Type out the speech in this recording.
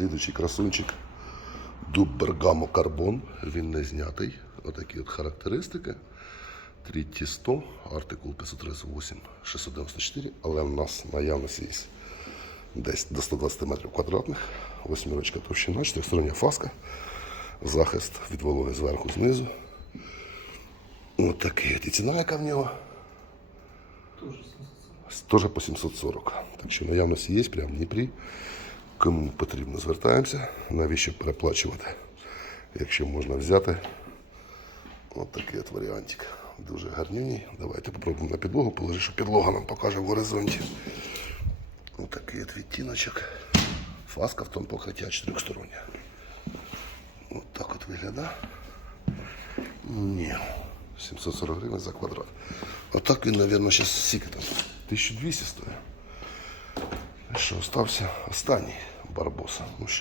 Слідуючий красунчик. Дуб Бергамо Карбон. Він не знятий. Отакі от характеристики. Трітті 100, артикул 538 694, але в нас наявності є десь до 120 метрів квадратних, восьмірочка товщина, чотирьохстороння фаска, захист від вологи зверху знизу. Ось такий. І ціна, яка в нього? Теж по 740. Так що наявності є прямо в Дніпрі. Кому потрібно, звертаємося. Навіщо переплачувати, якщо можна взяти. От такий от варіантик. Дуже гарнюній. Давайте попробуємо на підлогу положити, щоб підлога нам покаже в горизонті. Ось такий от відтіночок. Фаска в тон покриття чотирьохстороння. От так от виглядає. Ні. 740 гривень за квадрат. А так він, мабуть, зараз скільки там? 1200 стоїть. Що, остався останній барбоса. Ну, ще